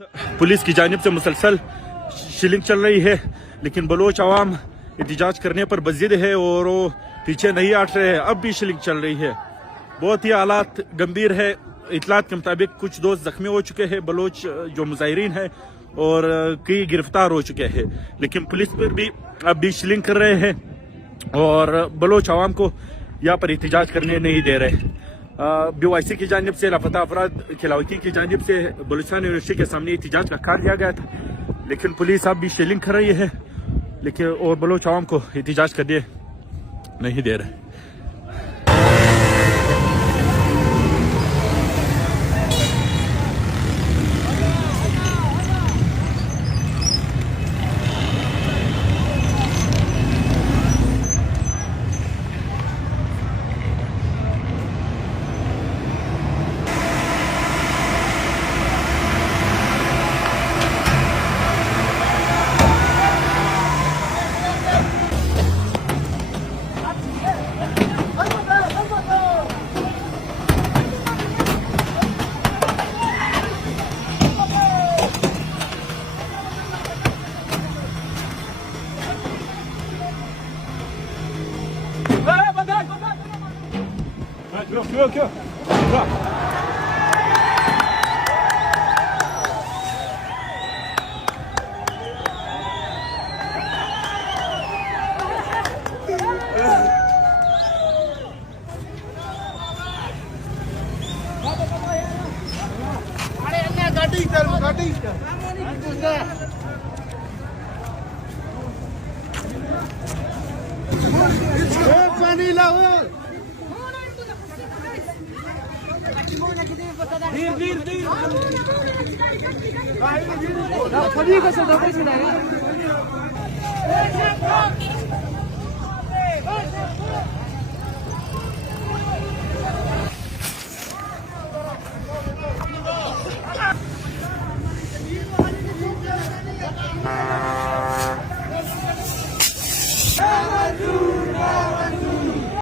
Police की जानिब से मुसलसल शिलिंग चल रही है, लेकिन बलोच अवाम एहतजाज करने पर बजिद है और वो पीछे नहीं हट रहे हैं। अब भी शिलिंग चल रही है। बहुत ही हालात गंभीर है। इतलात के मुताबिक कुछ दोस्त जख्मी हो चुके हैं बलोच जो मुजाहिरीन है और कई गिरफ्तार हो चुके हैं, लेकिन पुलिस पर भी अब भी शिलिंग कर रहे हैं और बलोच अवाम को यहाँ पर एहतजाज करने नहीं दे रहे। BYC की जानिब से लापता अफराद खिलावती की जानिब से बलूचिस्तान यूनिवर्सिटी के सामने एहतजाज का कार्य लिया गया था, लेकिन पुलिस अब भी शेलिंग कर रही है लेकिन और बलोच अवाम को एहतजाज करने नहीं दे रहे। क्यों पानी लाओ सभी का सदा कैसे है।